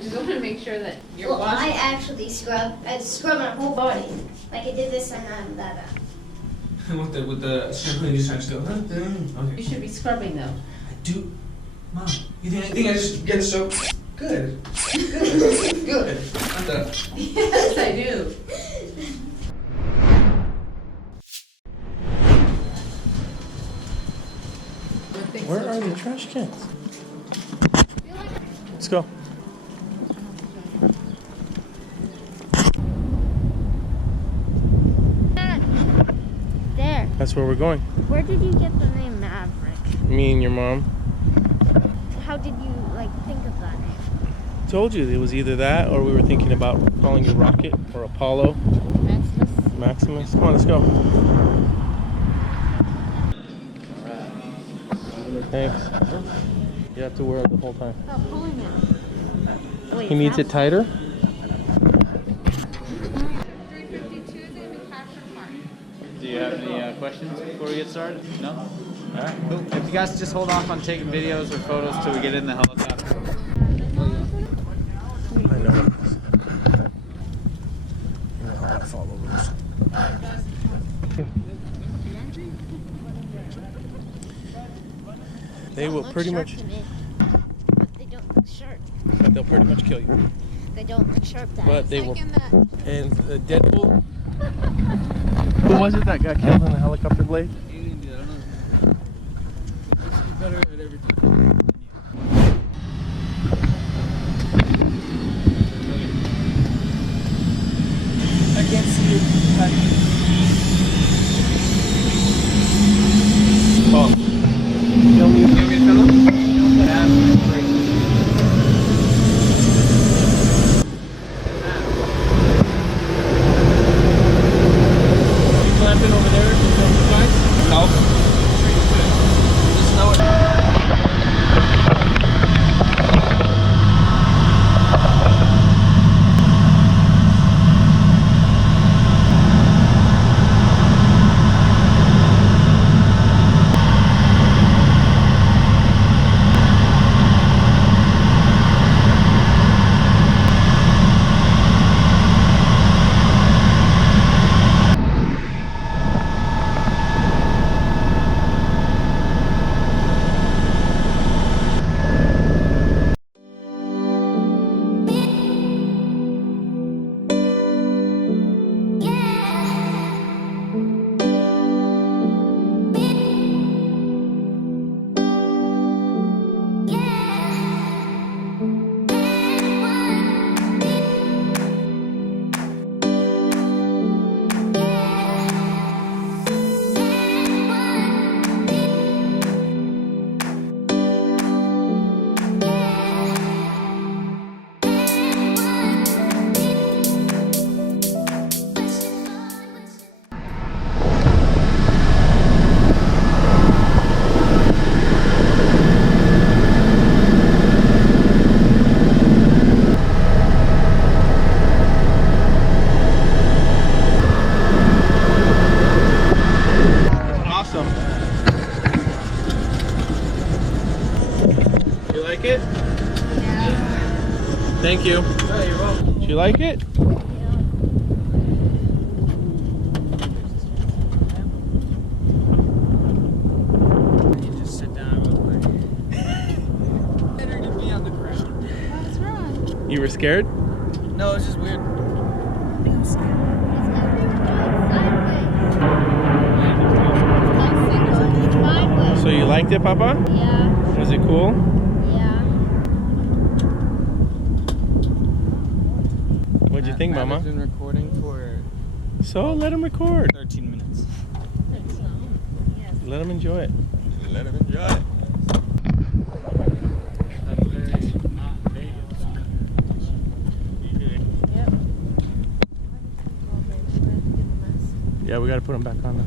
just want to make sure that you're Well, I washing. actually scrub my whole body. Like I did this and then that. With the shampoo, you just try to go, huh? You Okay. should be scrubbing though. I do. Mom, you think I just get the soap? Good. Good. Good. I'm done. Yes, I do. Where are the trash cans? Let's go. There. That's where we're going. Where did you get the name Maverick? Me and your mom. How did you think of that name? Told you it was either that or we were thinking about calling you Rocket or Apollo. Maximus. Maximus. Come on, let's go. Thanks. You have to wear it the whole time. Stop pulling it. Wait, He needs it tighter. Do you have any questions before we get started? No? Alright, cool. If you guys just hold off on taking videos or photos till we get in the helicopter. I know what it is. You know how to follow rules. They will pretty much, But they don't look sharp. but they'll pretty much kill you. They don't look sharp. But they will. And Deadpool. Who was it that got killed in the helicopter blade? Better at everything. I can't see it. Oh. Kill me. You want me to film them? Yeah. Clamping over there. No. Just know it. Awesome. You like it? Yeah. Thank you. Yeah, you're welcome. Do you like it? You just sit down real quick. Better to be on the ground. What's wrong? You were scared? No, it's just weird. So you liked it, Papa? Yeah. Was it cool? Yeah. What'd you think, Mama? I've been recording for So let him record. 13 minutes. Let him enjoy it. Let him enjoy it. That's very not Vegas. Yeah, we gotta put him back on now.